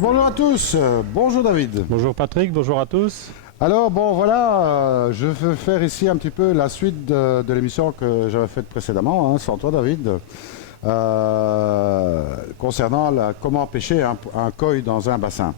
Bonjour à tous, bonjour David. Bonjour Patrick, bonjour à tous. Alors bon voilà, je veux faire ici un petit peu la suite de l'émission que j'avais faite précédemment, sans toi David, concernant comment pêcher un koi dans un bassin.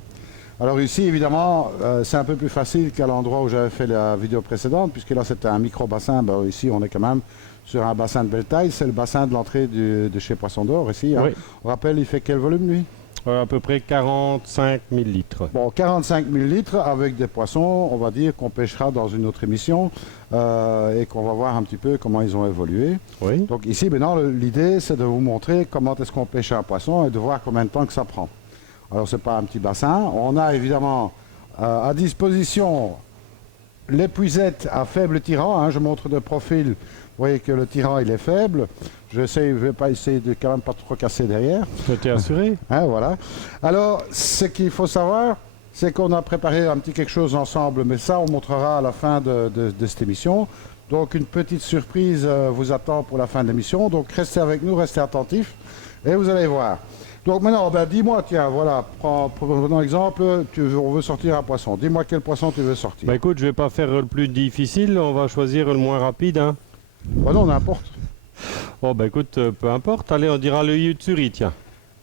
Alors ici évidemment c'est un peu plus facile qu'à l'endroit où j'avais fait la vidéo précédente, puisque là c'était un micro-bassin, ici on est quand même sur un bassin de belle taille, c'est le bassin de l'entrée de chez Poisson d'Or ici. Oui. On rappelle, il fait quel volume lui? À peu près 45 000 litres. Bon, 45 000 litres avec des poissons, on va dire qu'on pêchera dans une autre émission et qu'on va voir un petit peu comment ils ont évolué. Oui. Donc ici, maintenant, l'idée, c'est de vous montrer comment est-ce qu'on pêche un poisson et de voir combien de temps que ça prend. Alors, ce n'est pas un petit bassin. On a évidemment à disposition l'épuisette à faible tirant. Je montre de profil. Vous voyez que le tirant, il est faible. Je ne vais pas essayer de quand même pas trop casser derrière. Tu t'es assuré? Voilà. Alors, ce qu'il faut savoir, c'est qu'on a préparé un petit quelque chose ensemble, mais ça, on montrera à la fin de cette émission. Donc, une petite surprise vous attend pour la fin de l'émission. Donc, restez avec nous, restez attentifs, et vous allez voir. Donc, maintenant, dis-moi, tiens, voilà, prenons exemple, on veut sortir un poisson. Dis-moi quel poisson tu veux sortir. Écoute, je vais pas faire le plus difficile, on va choisir le moins rapide. Non, n'importe. Écoute, peu importe. Allez, on dira le Yutsuri, tiens.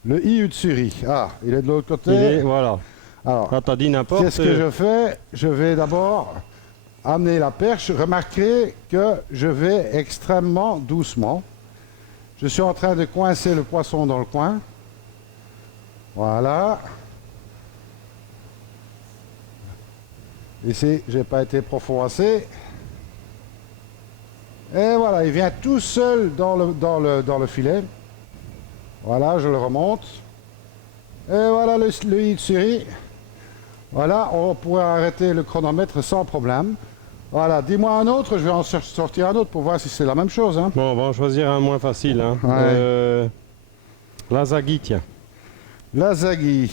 Le Iutsuri. Il est de l'autre côté. Voilà. Alors, quand t'as dit n'importe... Qu'est-ce que je fais? Je vais d'abord amener la perche. Remarquez que je vais extrêmement doucement. Je suis en train de coincer le poisson dans le coin. Voilà. Ici, je n'ai pas été profond assez. Et voilà, il vient tout seul dans le filet. Voilà, je le remonte. Et voilà le Itzuri. Voilà, on pourra arrêter le chronomètre sans problème. Voilà, dis-moi un autre, je vais en sortir un autre pour voir si c'est la même chose. Bon, on va en choisir un moins facile. L'Azagi, tiens. L'Azagi,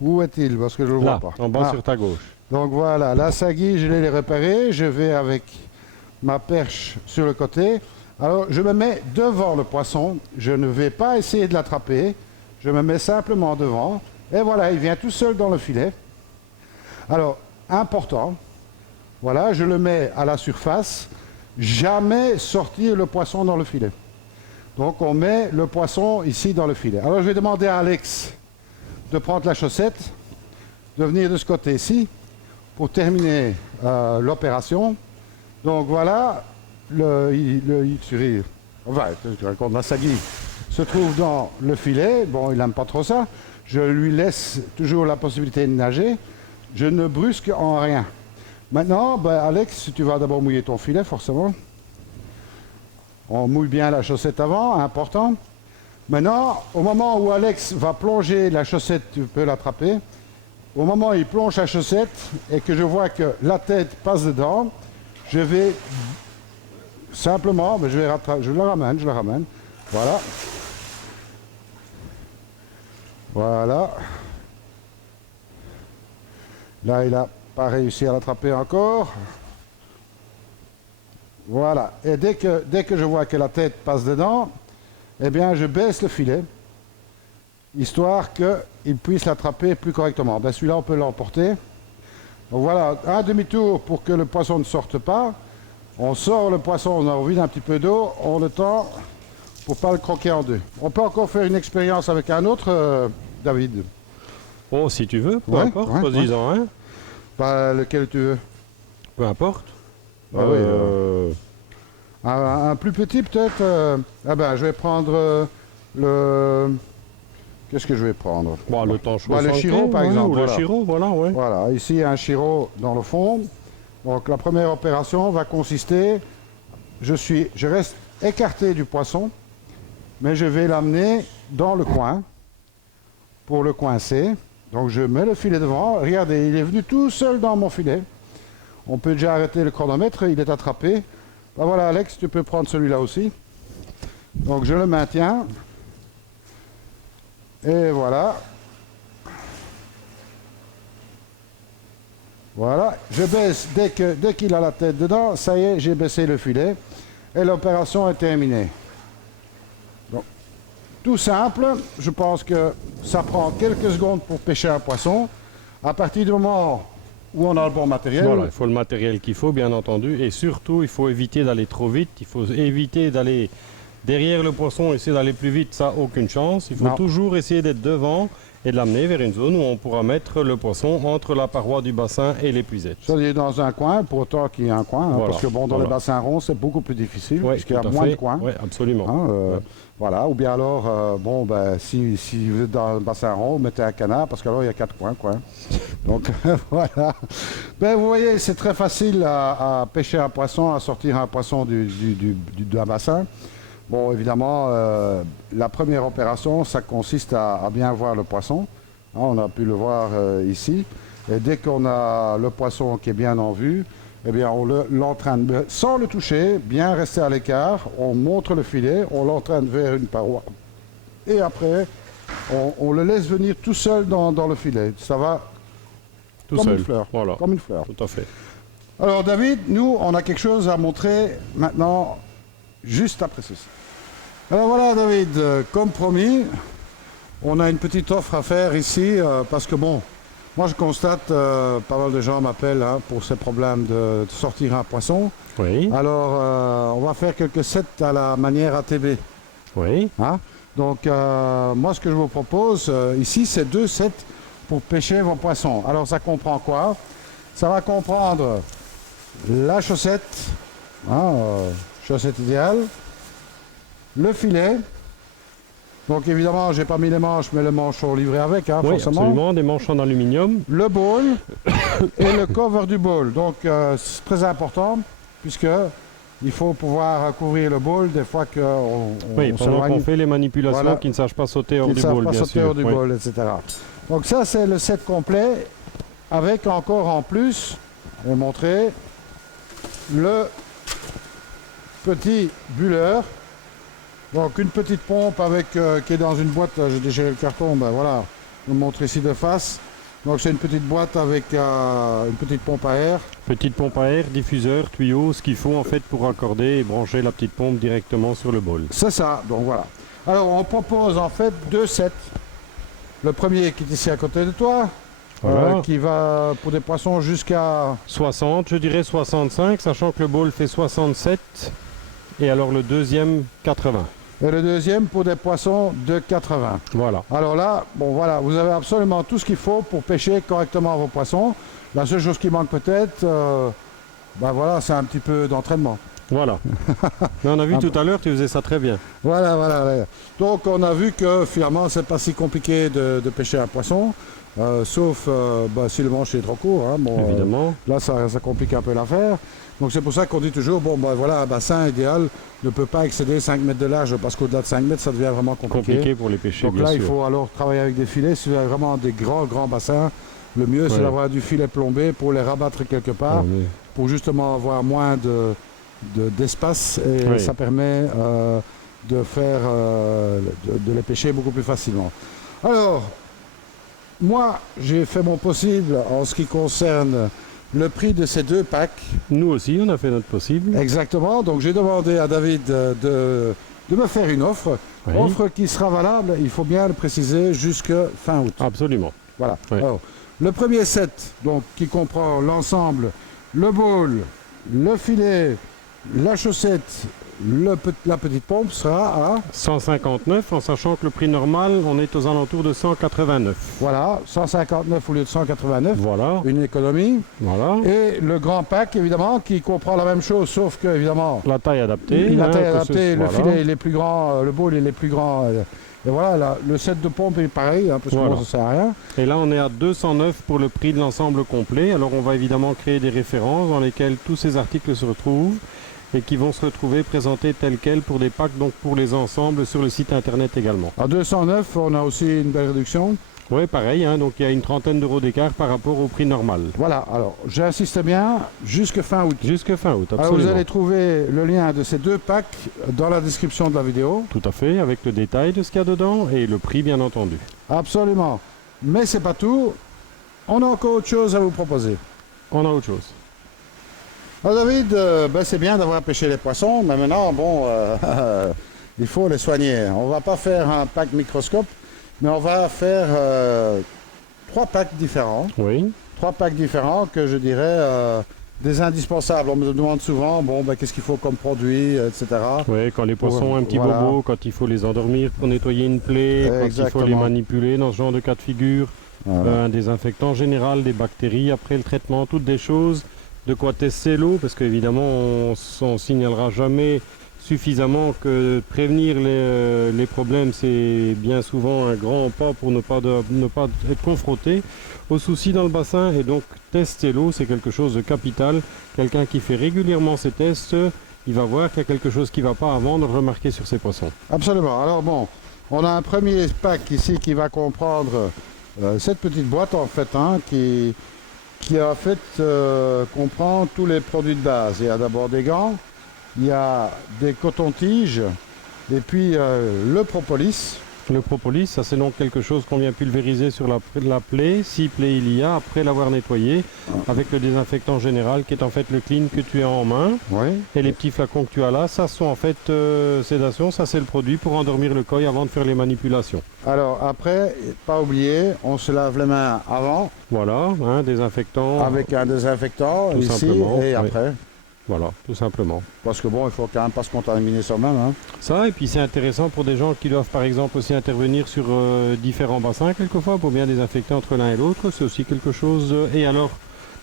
où est-il? Parce que je ne le vois pas. En bas sur ta gauche. Donc voilà, l'Azagi, je l'ai repéré. Je vais avec ma perche sur le côté. Alors, je me mets devant le poisson. Je ne vais pas essayer de l'attraper. Je me mets simplement devant. Et voilà, il vient tout seul dans le filet. Alors, important. Voilà, je le mets à la surface. Jamais sortir le poisson dans le filet. Donc, on met le poisson ici dans le filet. Alors, je vais demander à Alex de prendre la chaussette, de venir de ce côté-ci pour terminer l'opération. Donc voilà, le Itzuri, l'Azagi se trouve dans le filet. Bon, il n'aime pas trop ça. Je lui laisse toujours la possibilité de nager. Je ne brusque en rien. Maintenant, Alex, tu vas d'abord mouiller ton filet, forcément. On mouille bien la chaussette avant, important. Maintenant, au moment où Alex va plonger la chaussette, tu peux l'attraper. Au moment où il plonge la chaussette et que je vois que la tête passe dedans, je vais simplement, je la ramène. Voilà. Voilà. Là, il n'a pas réussi à l'attraper encore. Voilà. Et dès que je vois que la tête passe dedans, eh bien, je baisse le filet, histoire qu'il puisse l'attraper plus correctement. Celui-là, on peut l'emporter. Donc voilà, un demi-tour pour que le poisson ne sorte pas. On sort le poisson, on en vide un petit peu d'eau, on le tend pour ne pas le croquer en deux. On peut encore faire une expérience avec un autre, David. Oh, si tu veux, peu importe, choisis-en un. Lequel tu veux? Peu importe. Un plus petit peut-être. Je vais prendre le... Qu'est-ce que je vais prendre? Le tancho. Le Shiro, par exemple. Voilà. Le Shiro, voilà, ouais. Voilà, ici, il y a un Shiro dans le fond. Donc, la première opération va consister... Je reste écarté du poisson, mais je vais l'amener dans le coin pour le coincer. Donc, je mets le filet devant. Regardez, il est venu tout seul dans mon filet. On peut déjà arrêter le chronomètre, il est attrapé. Voilà, Alex, tu peux prendre celui-là aussi. Donc, je le maintiens. Et voilà. Voilà. Je baisse dès qu'il a la tête dedans. Ça y est, j'ai baissé le filet. Et l'opération est terminée. Donc, tout simple. Je pense que ça prend quelques secondes pour pêcher un poisson. À partir du moment où on a le bon matériel. Voilà, il faut le matériel qu'il faut, bien entendu. Et surtout, il faut éviter d'aller trop vite. Il faut éviter d'aller derrière le poisson, essayer d'aller plus vite, ça, aucune chance. Il faut toujours essayer d'être devant et de l'amener vers une zone où on pourra mettre le poisson entre la paroi du bassin et l'épuisette. C'est-à-dire dans un coin, pour autant qu'il y ait un coin, voilà, parce que bon, dans les bassins ronds, c'est beaucoup plus difficile, puisqu'il y a moins de coins. Oui, absolument. Voilà, ou bien alors, bon, ben, si vous êtes dans un bassin rond, vous mettez un canard, parce qu'alors il y a 4 coins, quoi. Donc, voilà. Ben, vous voyez, c'est très facile à pêcher un poisson, à sortir un poisson d'un bassin. Bon, évidemment, la première opération, ça consiste à bien voir le poisson. Hein, on a pu le voir ici. Et dès qu'on a le poisson qui est bien en vue, eh bien, on l'entraîne sans le toucher, bien rester à l'écart. On montre le filet, on l'entraîne vers une paroi. Et après, on le laisse venir tout seul dans le filet. Ça va tout comme seul. Une fleur. Voilà. Comme une fleur. Tout à fait. Alors, David, nous, on a quelque chose à montrer maintenant, juste après ceci. Alors voilà, David, comme promis, on a une petite offre à faire ici, parce que bon, moi je constate, pas mal de gens m'appellent pour ces problèmes de sortir un poisson. Oui. Alors, on va faire quelques sets à la manière ATB. Oui. Hein? Donc, moi ce que je vous propose ici, c'est 2 sets pour pêcher vos poissons. Alors, ça comprend quoi? Ça va comprendre la chaussette, chaussette idéale, le filet. Donc évidemment, j'ai pas mis les manches, mais les manches sont livrées avec, oui, forcément. Absolument, des manches en aluminium. Le bowl et le cover du bowl. Donc c'est très important, puisque il faut pouvoir couvrir le bowl des fois qu'on pendant qu'on fait les manipulations, qui ne sachent pas sauter hors du bowl, bien sûr. Hors du bowl, etc. Donc ça, c'est le set complet, avec encore en plus, je vais montrer, le petit bulleur. Donc une petite pompe avec qui est dans une boîte, j'ai déchiré le carton, ben voilà, je vous montre ici de face. Donc c'est une petite boîte avec une petite pompe à air. Petite pompe à air, diffuseur, tuyau, ce qu'il faut en fait pour accorder et brancher la petite pompe directement sur le bol. C'est ça, donc voilà. Alors on propose en fait 2 sets. Le premier qui est ici à côté de toi, voilà. Qui va pour des poissons jusqu'à 60, je dirais 65, sachant que le bol fait 67. Et alors le deuxième, 80. Et le deuxième pour des poissons de 80. Voilà. Alors là, bon voilà, vous avez absolument tout ce qu'il faut pour pêcher correctement vos poissons. La seule chose qui manque peut-être, ben voilà, c'est un petit peu d'entraînement. Voilà. Mais on a vu tout à l'heure, tu faisais ça très bien. Voilà, voilà. Donc on a vu que finalement, c'est pas si compliqué de pêcher un poisson. Sauf si le manche est trop court. Hein, bon, évidemment. Là, ça complique un peu l'affaire. Donc c'est pour ça qu'on dit toujours, bon, voilà, un bassin idéal ne peut pas excéder 5 mètres de large, parce qu'au-delà de 5 mètres, ça devient vraiment compliqué. Compliqué pour les pêcher, donc là, il faut alors travailler avec des filets. Si vous avez vraiment des grands bassins, le mieux, c'est d'avoir du filet plombé pour les rabattre quelque part, pour justement avoir moins d'espace, et ça permet de faire de les pêcher beaucoup plus facilement. Alors, moi, j'ai fait mon possible en ce qui concerne le prix de ces 2 packs. Nous aussi, on a fait notre possible. Exactement. Donc, j'ai demandé à David de me faire une offre. Offre qui sera valable, il faut bien le préciser, jusqu'à fin août. Absolument. Voilà. Alors, le premier set, donc, qui comprend l'ensemble, le bowl, le filet, la chaussette, la petite pompe, sera à 159, en sachant que le prix normal, on est aux alentours de 189. Voilà, 159 au lieu de 189. Voilà. Une économie. Voilà. Et le grand pack, évidemment, qui comprend la même chose, sauf que, évidemment, la taille adaptée. La taille adaptée, le filet il est plus grand, le bowl il est plus grand. Et voilà, le set de pompe est pareil, parce que ça ne sert à rien. Et là, on est à 209 pour le prix de l'ensemble complet. Alors, on va évidemment créer des références dans lesquelles tous ces articles se retrouvent et qui vont se retrouver présentés tels quels pour des packs, donc pour les ensembles sur le site internet également. À 209, on a aussi une belle réduction. Oui, pareil, donc il y a une trentaine d'euros d'écart par rapport au prix normal. Voilà, alors j'insiste bien, jusque fin août. Jusque fin août, absolument. Alors vous allez trouver le lien de ces 2 packs dans la description de la vidéo. Tout à fait, avec le détail de ce qu'il y a dedans et le prix bien entendu. Absolument. Mais c'est pas tout, on a encore autre chose à vous proposer. On a autre chose. Alors David, c'est bien d'avoir pêché les poissons, mais maintenant, bon, il faut les soigner. On ne va pas faire un pack microscope, mais on va faire 3 packs différents. Oui. 3 packs différents que je dirais des indispensables. On me demande souvent, bon, ben, qu'est-ce qu'il faut comme produit, etc. Oui, quand les poissons ont un petit voilà. bobo, quand il faut les endormir pour nettoyer une plaie, quand il faut Exactement. les manipuler dans ce genre de cas de figure. Voilà. Un désinfectant général, des bactéries après le traitement, toutes des choses. De quoi tester l'eau, parce qu'évidemment, on signalera jamais suffisamment que prévenir les problèmes, c'est bien souvent un grand pas pour ne pas être confronté aux soucis dans le bassin. Et donc, tester l'eau, c'est quelque chose de capital. Quelqu'un qui fait régulièrement ces tests, il va voir qu'il y a quelque chose qui ne va pas avant de le remarquer sur ses poissons. Absolument. Alors bon, on a un premier pack ici qui va comprendre cette petite boîte en fait, hein, qui en fait comprend tous les produits de base. Il y a d'abord des gants, il y a des cotons-tiges et puis le propolis. Le propolis, ça c'est donc quelque chose qu'on vient pulvériser sur la plaie, si plaie il y a, après l'avoir nettoyé, avec le désinfectant général qui est en fait le clean que tu as en main. Oui. Et les petits flacons que tu as là, ça sont en fait sédation, ça c'est le produit pour endormir le coil avant de faire les manipulations. Alors après, pas oublier, on se lave les mains avant. Voilà, hein, désinfectant. Avec un désinfectant Tout ici simplement, et oui. après. Voilà, tout simplement. Parce que bon, il faut quand même pas se contaminer soi-même. Hein. Ça, et puis c'est intéressant pour des gens qui doivent par exemple aussi intervenir sur différents bassins quelquefois pour bien désinfecter entre l'un et l'autre. C'est aussi quelque chose. Et alors,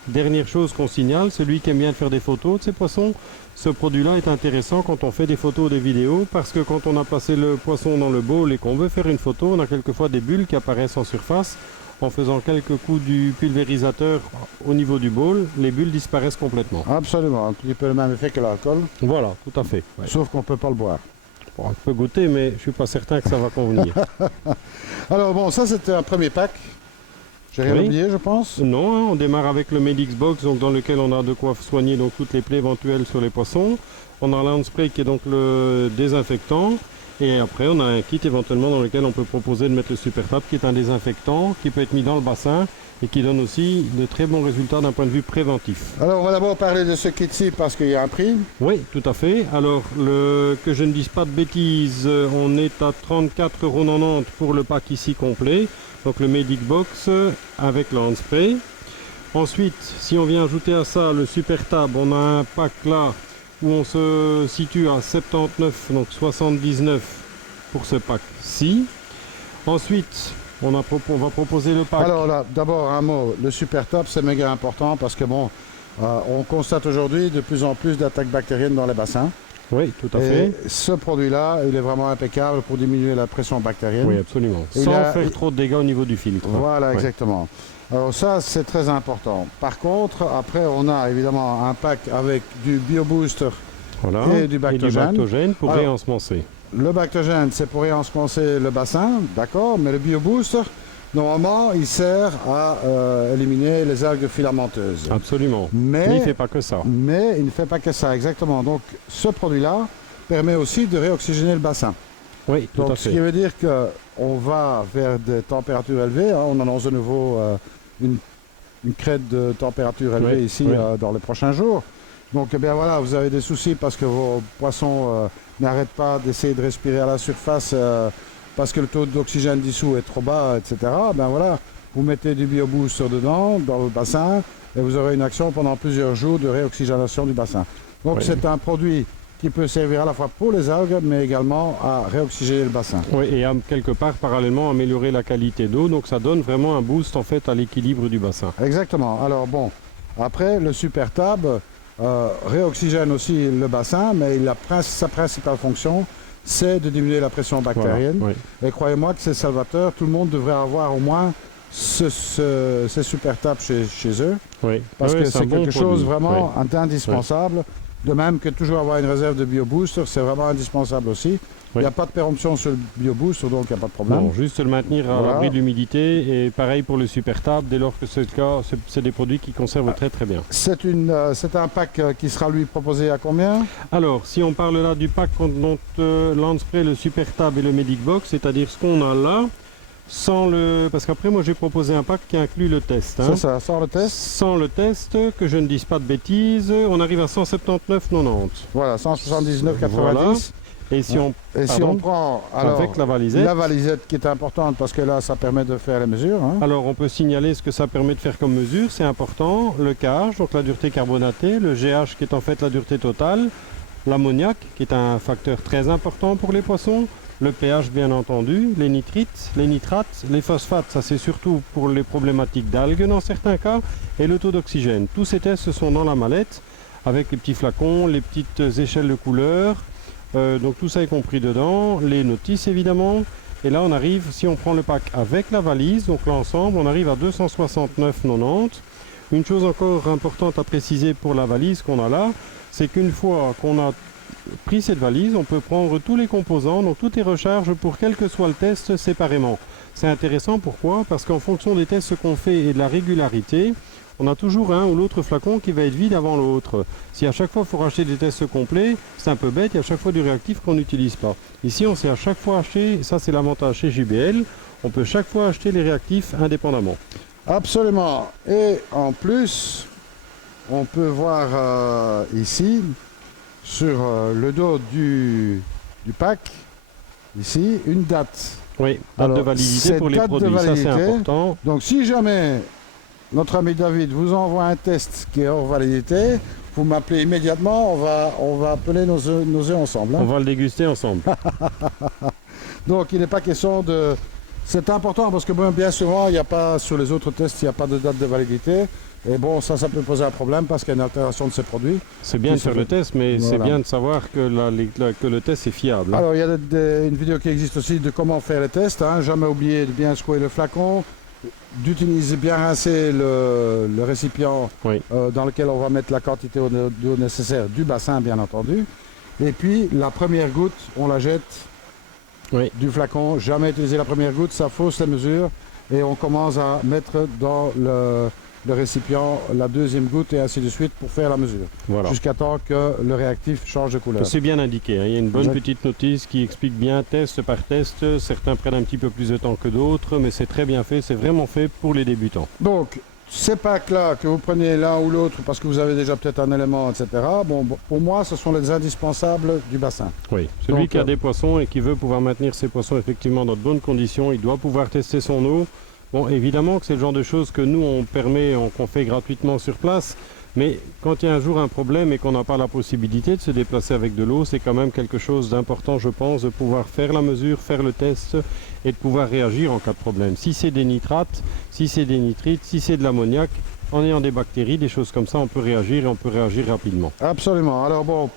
dernière chose qu'on signale, celui qui aime bien faire des photos de ses poissons, ce produit-là est intéressant quand on fait des photos ou des vidéos parce que quand on a passé le poisson dans le bowl et qu'on veut faire une photo, on a quelquefois des bulles qui apparaissent en surface. En faisant quelques coups du pulvérisateur au niveau du bowl, les bulles disparaissent complètement. Absolument, un petit peu le même effet que l'alcool, Voilà, tout à fait. Ouais. sauf qu'on ne peut pas le boire. Bon, on peut goûter, mais je ne suis pas certain que ça va convenir. Alors bon, ça c'était un premier pack. J'ai rien Oui. oublié, je pense. Non, hein, on démarre avec le Medix Box, donc dans lequel on a de quoi soigner donc, toutes les plaies éventuelles sur les poissons. On a l'Handspray qui est donc le désinfectant. Et après, on a un kit éventuellement dans lequel on peut proposer de mettre le Super Tab, qui est un désinfectant qui peut être mis dans le bassin et qui donne aussi de très bons résultats d'un point de vue préventif. Alors on va d'abord parler de ce kit-ci parce qu'il y a un prix. Oui, tout à fait. Alors, que je ne dise pas de bêtises, on est à 34,90 € pour le pack ici complet. Donc le Medic Box avec le Handspray. Ensuite, si on vient ajouter à ça le Super Tab, on a un pack là où on se situe à 79, donc 79 pour ce pack-ci. Ensuite, on va proposer le pack. Alors là, d'abord un mot, le Super Top c'est méga important parce que bon, on constate aujourd'hui de plus en plus d'attaques bactériennes dans les bassins. Oui, tout à Et fait. ce produit-là, il est vraiment impeccable pour diminuer la pression bactérienne. Oui, absolument. Et Sans faire trop de dégâts au niveau du filtre. Voilà, Ouais. exactement. Alors ça, c'est très important. Par contre, après, on a évidemment un pack avec du BioBooster. Voilà. Et du bactogène. Pour Alors, réensemencer. Le bactogène, c'est pour réensemencer le bassin, d'accord, mais le BioBooster, normalement, il sert à éliminer les algues filamenteuses. Absolument. Mais il ne fait pas que ça. Mais il ne fait pas que ça, exactement. Donc, ce produit-là permet aussi de réoxygéner le bassin. Oui, tout Donc, à ce qui fait. veut dire qu'on va vers des températures élevées. Hein. On annonce de nouveau une crête de température élevée Oui, ici oui. dans les prochains jours. Donc, eh bien voilà, vous avez des soucis parce que vos poissons n'arrêtent pas d'essayer de respirer à la surface parce que le taux d'oxygène dissous est trop bas, etc. Ben voilà, vous mettez du BioBooster dedans, dans le bassin, et vous aurez une action pendant plusieurs jours de réoxygénation du bassin. Donc, Oui. c'est un produit qui peut servir à la fois pour les algues, mais également à réoxygéner le bassin. Oui, et à quelque part, parallèlement, améliorer la qualité d'eau. Donc ça donne vraiment un boost en fait à l'équilibre du bassin. Exactement. Alors bon, après, le Super Tab réoxygène aussi le bassin, mais sa principale fonction, c'est de diminuer la pression bactérienne. Voilà, oui. Et croyez-moi que c'est salvateur. Tout le monde devrait avoir au moins ces Super Tab chez eux, Oui. parce Oui, que c'est un bon quelque chose produit. vraiment d'indispensable. De même que toujours avoir une réserve de BioBooster, c'est vraiment indispensable aussi. Il Oui. n'y a pas de péremption sur le BioBooster, donc il n'y a pas de problème. Non, juste le maintenir à Voilà. l'abri de l'humidité. Et pareil pour le Super Tab, dès lors que c'est le cas, c'est des produits qui conservent très très bien. C'est un pack qui sera lui proposé à combien? Alors, si on parle là du pack dont l'Handspray, le Super Tab et le Medic Box, c'est-à-dire ce qu'on a là, sans le... Parce qu'après, moi, j'ai proposé un pack qui inclut le test. Hein. C'est ça, sort le test. Sans le test, que je ne dise pas de bêtises, on arrive à 179,90. Voilà, 179,90. Voilà. Et si on, Et si on prend alors, avec la valisette qui est importante parce que là, ça permet de faire les mesures. Hein. Alors on peut signaler ce que ça permet de faire comme mesure, c'est important. Le KH, donc la dureté carbonatée, le GH qui est en fait la dureté totale, l'ammoniac qui est un facteur très important pour les poissons, le pH bien entendu, les nitrites, les nitrates, les phosphates, ça c'est surtout pour les problématiques d'algues dans certains cas, et le taux d'oxygène. Tous ces tests sont dans la mallette avec les petits flacons, les petites échelles de couleur, donc tout ça est compris dedans, les notices évidemment. Et là on arrive, si on prend le pack avec la valise, donc l'ensemble, on arrive à 269,90. Une chose encore importante à préciser pour la valise qu'on a là, c'est qu'une fois qu'on a pris cette valise, on peut prendre tous les composants, donc toutes les recharges pour quel que soit le test séparément. C'est intéressant, pourquoi? Parce qu'en fonction des tests qu'on fait et de la régularité, on a toujours un ou l'autre flacon qui va être vide avant l'autre. Si à chaque fois il faut racheter des tests complets, c'est un peu bête, il y a à chaque fois du réactif qu'on n'utilise pas. Ici on sait à chaque fois acheter, ça c'est l'avantage chez JBL, on peut chaque fois acheter les réactifs indépendamment. Absolument. Et en plus, on peut voir ici, sur le dos du pack, ici, une date. Oui, date de validité pour les produits, ça c'est important. Donc si jamais notre ami David vous envoie un test qui est hors validité, vous m'appelez immédiatement, on va appeler nos œufs ensemble. Hein. On va le déguster ensemble. Donc il n'est pas question de... C'est important parce que bien souvent, il n'y a pas, sur les autres tests, il n'y a pas de date de validité. Et bon, ça peut poser un problème parce qu'il y a une altération de ces produits. C'est bien de faire le test, mais voilà. C'est bien de savoir que le test est fiable. Hein. Alors, il y a une vidéo qui existe aussi de comment faire les tests. Hein. Jamais oublier de bien secouer le flacon, d'utiliser bien rincer le récipient oui. Dans lequel on va mettre la quantité d'eau nécessaire du bassin, bien entendu. Et puis, la première goutte, on la jette oui. du flacon. Jamais utiliser la première goutte, ça fausse les mesures. Et on commence à mettre dans le récipient la deuxième goutte et ainsi de suite pour faire la mesure. Voilà. Jusqu'à temps que le réactif change de couleur. C'est bien indiqué. Hein. Il y a une bonne petite notice qui explique bien test par test. Certains prennent un petit peu plus de temps que d'autres, mais c'est très bien fait. C'est vraiment fait pour les débutants. Donc, ces packs-là, que vous prenez l'un ou l'autre parce que vous avez déjà peut-être un élément, etc., bon, pour moi, ce sont les indispensables du bassin. Oui, celui qui a des poissons et qui veut pouvoir maintenir ses poissons effectivement dans de bonnes conditions, il doit pouvoir tester son eau. Bon, évidemment que c'est le genre de choses que nous, qu'on fait gratuitement sur place, mais quand il y a un jour un problème et qu'on n'a pas la possibilité de se déplacer avec de l'eau, c'est quand même quelque chose d'important, je pense, de pouvoir faire la mesure, faire le test et de pouvoir réagir en cas de problème. Si c'est des nitrates, si c'est des nitrites, si c'est de l'ammoniac, en ayant des bactéries, des choses comme ça, on peut réagir et on peut réagir rapidement. Absolument. Alors bon,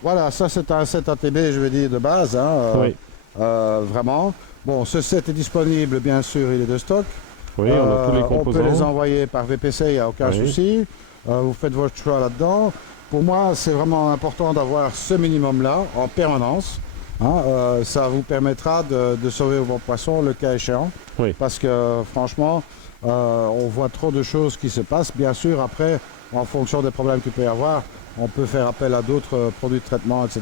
voilà, ça c'est un set ATB, je vais dire, de base, hein, oui. Vraiment. Bon, ce set est disponible, bien sûr, il est de stock. Oui, on a tous les composants. On peut les envoyer par VPC, il n'y a aucun souci. Vous faites votre choix là-dedans. Pour moi, c'est vraiment important d'avoir ce minimum-là en permanence. Hein, ça vous permettra de sauver vos poissons le cas échéant. Oui. Parce que franchement, on voit trop de choses qui se passent. Bien sûr, après, en fonction des problèmes qu'il peut y avoir, on peut faire appel à d'autres produits de traitement, etc.,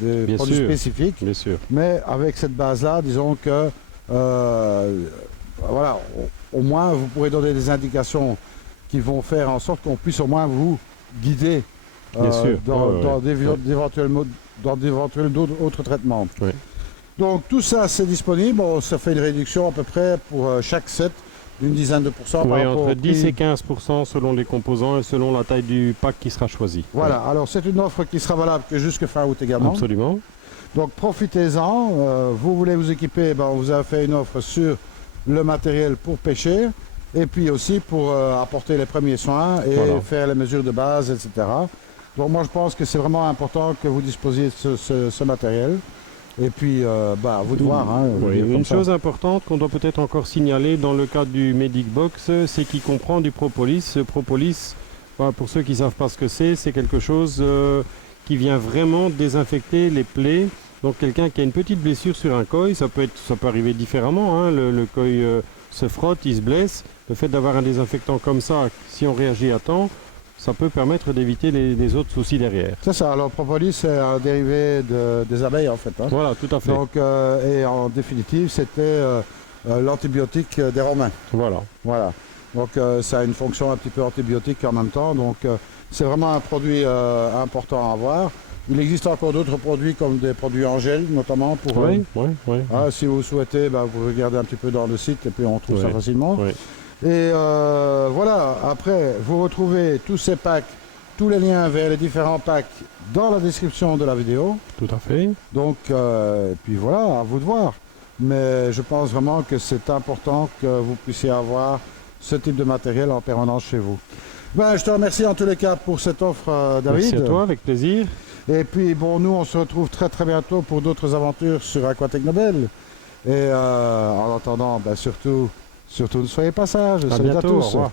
des bien produits sûr. spécifiques. Bien sûr. Mais avec cette base-là, disons que voilà, au moins vous pourrez donner des indications qui vont faire en sorte qu'on puisse au moins vous guider dans d'éventuels autres traitements. Oui. Donc tout ça c'est disponible, ça fait une réduction à peu près pour chaque set d'une dizaine de pourcents. Oui, entre 10 et 15% selon les composants et selon la taille du pack qui sera choisi. Voilà, alors c'est une offre qui sera valable que jusque fin août également. Absolument. Donc profitez-en, vous voulez vous équiper, on vous a fait une offre sur le matériel pour pêcher et puis aussi pour apporter les premiers soins et faire les mesures de base, etc. Donc moi je pense que c'est vraiment important que vous disposiez de ce matériel. Et puis, vous de voir. Hein, oui, une chose importante qu'on doit peut-être encore signaler dans le cadre du Medic Box, c'est qu'il comprend du propolis. Ce propolis, pour ceux qui ne savent pas ce que c'est quelque chose qui vient vraiment désinfecter les plaies. Donc quelqu'un qui a une petite blessure sur un koi, ça peut arriver différemment. Hein, le koi se frotte, il se blesse. Le fait d'avoir un désinfectant comme ça, si on réagit à temps, ça peut permettre d'éviter les autres soucis derrière. C'est ça, alors propolis c'est un dérivé des abeilles en fait. Hein. Voilà, tout à fait. Donc, et en définitive, c'était l'antibiotique des Romains. Voilà. Donc ça a une fonction un petit peu antibiotique en même temps. Donc c'est vraiment un produit important à avoir. Il existe encore d'autres produits comme des produits en gel, notamment pour... Oui, oui, oui. Si vous souhaitez, vous regardez un petit peu dans le site et puis on trouve ça facilement. Oui. Et voilà, après, vous retrouvez tous ces packs, tous les liens vers les différents packs dans la description de la vidéo. Tout à fait. Donc, et puis voilà, à vous de voir. Mais je pense vraiment que c'est important que vous puissiez avoir ce type de matériel en permanence chez vous. Je te remercie en tous les cas pour cette offre, David. Merci à toi, avec plaisir. Et puis, bon, nous, on se retrouve très très bientôt pour d'autres aventures sur Aquatechnobel. Et en attendant, surtout, ne soyez pas sages. À Salut bientôt, à tous. au revoir.